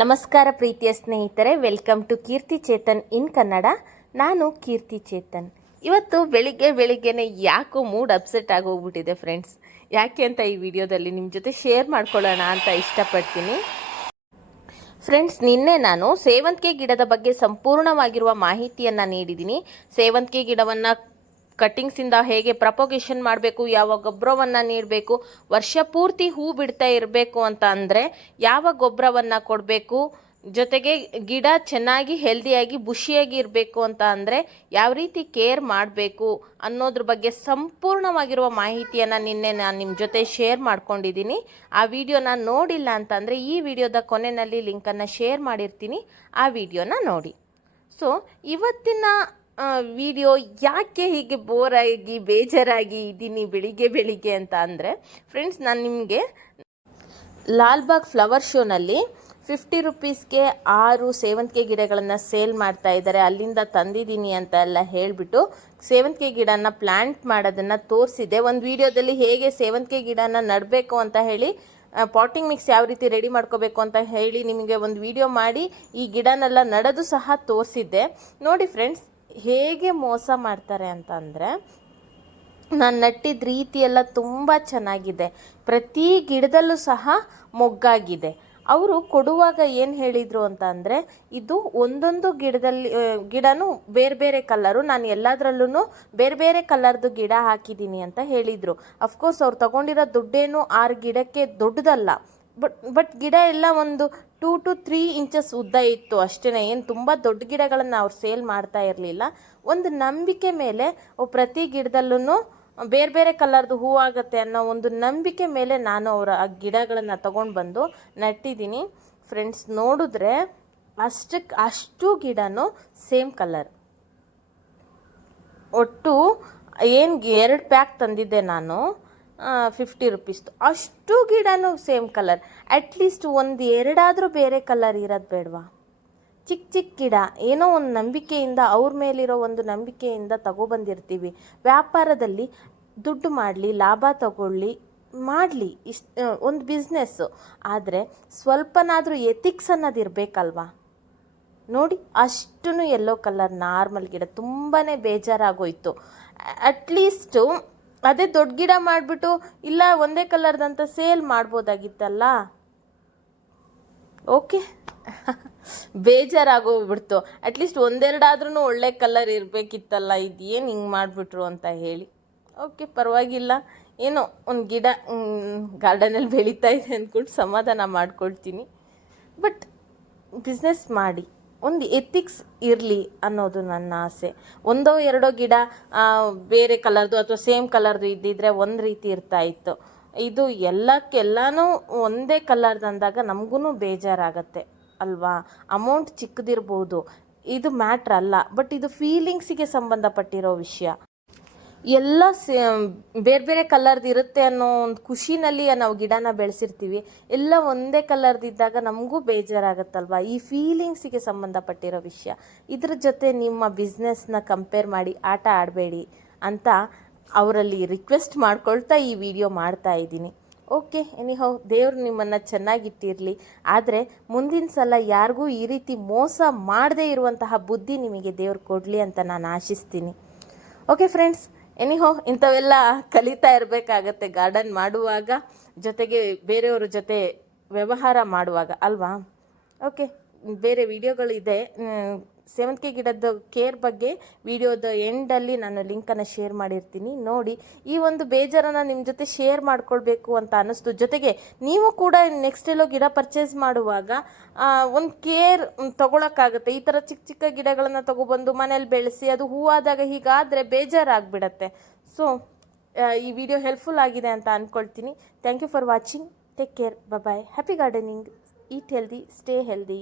ನಮಸ್ಕಾರ ಪ್ರೀತಿಯ ಸ್ನೇಹಿತರೆ, ವೆಲ್ಕಮ್ ಟು ಕೀರ್ತಿ ಚೇತನ್ ಇನ್ ಕನ್ನಡ. ನಾನು ಕೀರ್ತಿ ಚೇತನ್. ಇವತ್ತು ಬೆಳಿಗ್ಗೆನೆ ಯಾಕೋ ಮೂಡ್ ಅಪ್ಸೆಟ್ ಆಗೋಗ್ಬಿಟ್ಟಿದೆ ಫ್ರೆಂಡ್ಸ್. ಯಾಕೆ ಅಂತ ಈ ವಿಡಿಯೋದಲ್ಲಿ ನಿಮ್ಮ ಜೊತೆ ಶೇರ್ ಮಾಡ್ಕೊಳ್ಳೋಣ ಅಂತ ಇಷ್ಟಪಡ್ತೀನಿ. ಫ್ರೆಂಡ್ಸ್, ನಿನ್ನೆ ನಾನು ಸೇವಂತಿಗೆ ಗಿಡದ ಬಗ್ಗೆ ಸಂಪೂರ್ಣವಾಗಿರುವ ಮಾಹಿತಿಯನ್ನು ನೀಡಿದ್ದೀನಿ. ಸೇವಂತಿಗೆ ಗಿಡವನ್ನು ಕಟ್ಟಿಂಗ್ಸಿಂದ ಹೇಗೆ ಪ್ರಪೋಗೇಷನ್ ಮಾಡಬೇಕು, ಯಾವ ಗೊಬ್ಬರವನ್ನು ನೀಡಬೇಕು, ವರ್ಷ ಪೂರ್ತಿ ಹೂ ಬಿಡ್ತಾ ಇರಬೇಕು ಅಂತ ಅಂದರೆ ಯಾವ ಗೊಬ್ಬರವನ್ನು ಕೊಡಬೇಕು, ಜೊತೆಗೆ ಗಿಡ ಚೆನ್ನಾಗಿ ಹೆಲ್ದಿಯಾಗಿ ಬುಷಿಯಾಗಿ ಇರಬೇಕು ಅಂತ ಅಂದರೆ ಯಾವ ರೀತಿ ಕೇರ್ ಮಾಡಬೇಕು ಅನ್ನೋದ್ರ ಬಗ್ಗೆ ಸಂಪೂರ್ಣವಾಗಿರುವ ಮಾಹಿತಿಯನ್ನು ನಿನ್ನೆ ನಾನು ನಿಮ್ಮ ಜೊತೆ ಶೇರ್ ಮಾಡ್ಕೊಂಡಿದ್ದೀನಿ. ಆ ವಿಡಿಯೋನ ನೋಡಿಲ್ಲ ಅಂತಂದರೆ ಈ ವಿಡಿಯೋದ ಕೊನೆಯಲ್ಲಿ ಲಿಂಕನ್ನು ಶೇರ್ ಮಾಡಿರ್ತೀನಿ, ಆ ವಿಡಿಯೋನ ನೋಡಿ. ಸೊ ಇವತ್ತಿನ ವಿಡಿಯೋ ಯಾಕೆ ಹೀಗೆ ಬೋರಾಗಿ ಬೇಜಾರಾಗಿ ಇದ್ದೀನಿ ಬೆಳಿಗ್ಗೆ ಅಂತ ಅಂದರೆ ಫ್ರೆಂಡ್ಸ್, ನಾನು ನಿಮಗೆ ಲಾಲ್ಬಾಗ್ ಫ್ಲವರ್ ಶೋನಲ್ಲಿ 50 ರುಪೀಸ್ಗೆ 6 ಸೇವಂತಿಗೆ ಗಿಡಗಳನ್ನು ಸೇಲ್ ಮಾಡ್ತಾ ಇದ್ದಾರೆ, ಅಲ್ಲಿಂದ ತಂದಿದ್ದೀನಿ ಅಂತ ಎಲ್ಲ ಹೇಳಿಬಿಟ್ಟು ಸೇವಂತಿಗೆ ಗಿಡನ ಪ್ಲ್ಯಾಂಟ್ ಮಾಡೋದನ್ನು ತೋರಿಸಿದೆ. ಒಂದು ವಿಡಿಯೋದಲ್ಲಿ ಹೇಗೆ ಸೇವಂತಿಗೆ ಗಿಡನ ನೆಡಬೇಕು ಅಂತ ಹೇಳಿ, ಪಾಟಿಂಗ್ ಮಿಕ್ಸ್ ಯಾವ ರೀತಿ ರೆಡಿ ಮಾಡ್ಕೋಬೇಕು ಅಂತ ಹೇಳಿ ನಿಮಗೆ ಒಂದು ವಿಡಿಯೋ ಮಾಡಿ ಈ ಗಿಡನೆಲ್ಲ ನೆಡೋದು ಸಹ ತೋರಿಸಿದ್ದೆ. ನೋಡಿ ಫ್ರೆಂಡ್ಸ್, ಹೇಗೆ ಮೋಸ ಮಾಡ್ತಾರೆ ಅಂತ ಅಂದರೆ, ನಾನು ನಟ್ಟಿದ ರೀತಿಯೆಲ್ಲ ತುಂಬ ಚೆನ್ನಾಗಿದೆ, ಪ್ರತಿ ಗಿಡದಲ್ಲೂ ಸಹ ಮೊಗ್ಗಾಗಿದೆ. ಅವರು ಕೊಡುವಾಗ ಏನು ಹೇಳಿದರು ಅಂತ ಅಂದರೆ, ಇದು ಒಂದೊಂದು ಗಿಡನೂ ಬೇರೆ ಬೇರೆ ಕಲರು, ನಾನು ಎಲ್ಲದರಲ್ಲೂ ಬೇರೆ ಬೇರೆ ಕಲರ್ದು ಗಿಡ ಹಾಕಿದ್ದೀನಿ ಅಂತ ಹೇಳಿದರು. ಅಫ್ಕೋರ್ಸ್ ಅವ್ರು ತಗೊಂಡಿರೋ ದುಡ್ಡೇನು 6 ಗಿಡಕ್ಕೆ ದೊಡ್ಡದಲ್ಲ, ಬಟ್ ಗಿಡ ಎಲ್ಲ ಒಂದು 2 to 3 ಇಂಚಸ್ ಉದ್ದ ಇತ್ತು ಅಷ್ಟೇ. ಏನು ತುಂಬ ದೊಡ್ಡ ಗಿಡಗಳನ್ನು ಅವ್ರು ಸೇಲ್ ಮಾಡ್ತಾ ಇರಲಿಲ್ಲ. ಒಂದು ನಂಬಿಕೆ ಮೇಲೆ ಪ್ರತಿ ಗಿಡದಲ್ಲೂ ಬೇರೆ ಬೇರೆ ಕಲರ್ದು ಹೂವಾಗುತ್ತೆ ಅನ್ನೋ ಒಂದು ನಂಬಿಕೆ ಮೇಲೆ ನಾನು ಆ ಗಿಡಗಳನ್ನು ತೊಗೊಂಡು ಬಂದು ನಟ್ಟಿದ್ದೀನಿ. ಫ್ರೆಂಡ್ಸ್, ನೋಡಿದ್ರೆ ಅಷ್ಟು ಗಿಡನೂ ಸೇಮ್ ಕಲರ್. ಒಟ್ಟು ಏನು 2 ಪ್ಯಾಕ್ ತಂದಿದ್ದೆ ನಾನು 50 ರುಪೀಸ್ದು, ಅಷ್ಟು ಗಿಡನೂ ಸೇಮ್ ಕಲರ್. ಅಟ್ಲೀಸ್ಟ್ ಒಂದು ಎರಡಾದರೂ ಬೇರೆ ಕಲರ್ ಇರೋದು ಬೇಡವಾ? ಚಿಕ್ಕ ಗಿಡ, ಏನೋ ಒಂದು ನಂಬಿಕೆಯಿಂದ, ಅವ್ರ ಮೇಲಿರೋ ಒಂದು ನಂಬಿಕೆಯಿಂದ ತಗೊಬಂದಿರ್ತೀವಿ. ವ್ಯಾಪಾರದಲ್ಲಿ ದುಡ್ಡು ಮಾಡಲಿ, ಲಾಭ ತಗೊಳ್ಳಿ, ಮಾಡಲಿ, ಒಂದು ಬಿಸ್ನೆಸ್ಸು, ಆದರೆ ಸ್ವಲ್ಪನಾದರೂ ಎಥಿಕ್ಸ್ ಅನ್ನೋದು ಇರಬೇಕಲ್ವಾ? ನೋಡಿ, ಅಷ್ಟೂ ಯೆಲ್ಲೋ ಕಲರ್ ನಾರ್ಮಲ್ ಗಿಡ, ತುಂಬಾ ಬೇಜಾರಾಗೋಯ್ತು. ಅಟ್ಲೀಸ್ಟು ಅದೇ ದೊಡ್ಡ ಗಿಡ ಮಾಡಿಬಿಟ್ಟು ಇಲ್ಲ ಒಂದೇ ಕಲರ್ದಂತ ಸೇಲ್ ಮಾಡ್ಬೋದಾಗಿತ್ತಲ್ಲ. ಓಕೆ, ಬೇಜಾರಾಗೋಗ್ಬಿಡ್ತು. ಅಟ್ಲೀಸ್ಟ್ ಒಂದೆರಡಾದ್ರೂ ಒಳ್ಳೆ ಕಲರ್ ಇರಬೇಕಿತ್ತಲ್ಲ, ಇದು ಏನು ಹಿಂಗೆ ಮಾಡಿಬಿಟ್ರು ಅಂತ ಹೇಳಿ. ಓಕೆ, ಪರವಾಗಿಲ್ಲ, ಏನೋ ಒಂದು ಗಿಡ ಗಾರ್ಡನಲ್ಲಿ ಬೆಳೀತಾ ಇದೆ ಅಂದ್ಕೊಂಡು ಸಮಾಧಾನ ಮಾಡ್ಕೊಳ್ತೀನಿ. ಬಟ್ ಬಿಸ್ನೆಸ್ ಮಾಡಿ ಒಂದು ಎಥಿಕ್ಸ್ ಇರಲಿ ಅನ್ನೋದು ನನ್ನ ಆಸೆ. ಒಂದೋ ಎರಡೋ ಗಿಡ ಬೇರೆ ಕಲರ್ದು ಅಥವಾ ಸೇಮ್ ಕಲರ್ದು ಇದ್ದಿದ್ರೆ ಒಂದು ರೀತಿ ಇರ್ತಾಯಿತ್ತು. ಇದು ಎಲ್ಲನೂ ಒಂದೇ ಕಲರ್ದು ಅಂದಾಗ ನಮಗೂ ಬೇಜಾರಾಗತ್ತೆ ಅಲ್ವಾ? ಅಮೌಂಟ್ ಚಿಕ್ಕದಿರ್ಬೋದು, ಇದು ಮ್ಯಾಟ್ರ್ ಅಲ್ಲ, ಬಟ್ ಇದು ಫೀಲಿಂಗ್ಸಿಗೆ ಸಂಬಂಧಪಟ್ಟಿರೋ ವಿಷಯ. ಎಲ್ಲ ಬೇರೆ ಬೇರೆ ಕಲರ್ದು ಇರುತ್ತೆ ಅನ್ನೋ ಒಂದು ಖುಷಿನಲ್ಲಿ ನಾವು ಗಿಡನ ಬೆಳೆಸಿರ್ತೀವಿ. ಎಲ್ಲ ಒಂದೇ ಕಲರ್ದಿದ್ದಾಗ ನಮಗೂ ಬೇಜಾರಾಗತ್ತಲ್ವ? ಈ ಫೀಲಿಂಗ್ಸಿಗೆ ಸಂಬಂಧಪಟ್ಟಿರೋ ವಿಷಯ. ಇದ್ರ ಜೊತೆ ನಿಮ್ಮ ಬಿಸ್ನೆಸ್ನ ಕಂಪೇರ್ ಮಾಡಿ ಆಟ ಆಡಬೇಡಿ ಅಂತ ಅವರಲ್ಲಿ ರಿಕ್ವೆಸ್ಟ್ ಮಾಡ್ಕೊಳ್ತಾ ಈ ವಿಡಿಯೋ ಮಾಡ್ತಾ ಇದ್ದೀನಿ. ಓಕೆ, ಎನಿಹೌ, ದೇವ್ರು ನಿಮ್ಮನ್ನು ಚೆನ್ನಾಗಿಟ್ಟಿರಲಿ. ಆದರೆ ಮುಂದಿನ ಸಲ ಯಾರಿಗೂ ಈ ರೀತಿ ಮೋಸ ಮಾಡದೇ ಇರುವಂತಹ ಬುದ್ಧಿ ನಿಮಗೆ ದೇವ್ರು ಕೊಡಲಿ ಅಂತ ನಾನು ಆಶಿಸ್ತೀನಿ. ಓಕೆ ಫ್ರೆಂಡ್ಸ್, ಎನಿಹೋ ಇಂಥವೆಲ್ಲ ಕಲಿತಾ ಇರಬೇಕಾಗತ್ತೆ ಗಾರ್ಡನ್ ಮಾಡುವಾಗ, ಜೊತೆಗೆ ಬೇರೆಯವ್ರ ಜೊತೆ ವ್ಯವಹಾರ ಮಾಡುವಾಗ ಅಲ್ವಾ? ಓಕೆ, ಬೇರೆ ವಿಡಿಯೋಗಳಿದೆ ಸೇವಂತಿಗೆ ಗಿಡದ ಕೇರ್ ಬಗ್ಗೆ. ವಿಡಿಯೋದ ಎಂಡಲ್ಲಿ ನಾನು ಲಿಂಕನ್ನು ಶೇರ್ ಮಾಡಿರ್ತೀನಿ, ನೋಡಿ. ಈ ಒಂದು ಬೇಜಾರನ್ನು ನಿಮ್ಮ ಜೊತೆ ಶೇರ್ ಮಾಡ್ಕೊಳ್ಬೇಕು ಅಂತ ಅನ್ನಿಸ್ತು. ಜೊತೆಗೆ ನೀವು ಕೂಡ ನೆಕ್ಸ್ಟ್ ಎಲ್ಲೋ ಗಿಡ ಪರ್ಚೇಸ್ ಮಾಡುವಾಗ ಒಂದು ಕೇರ್ ತೊಗೊಳಕ್ಕಾಗುತ್ತೆ. ಈ ಥರ ಚಿಕ್ಕ ಗಿಡಗಳನ್ನು ತೊಗೊಬಂದು ಮನೇಲಿ ಬೆಳೆಸಿ ಅದು ಹೂವಾದಾಗ ಹೀಗಾದರೆ ಬೇಜಾರಾಗಿಬಿಡತ್ತೆ. ಸೊ ಈ ವಿಡಿಯೋ ಹೆಲ್ಪ್ಫುಲ್ ಆಗಿದೆ ಅಂತ ಅಂದ್ಕೊಳ್ತೀನಿ. Thank you for watching. Take care, bye. Happy gardening. Eat healthy, stay healthy.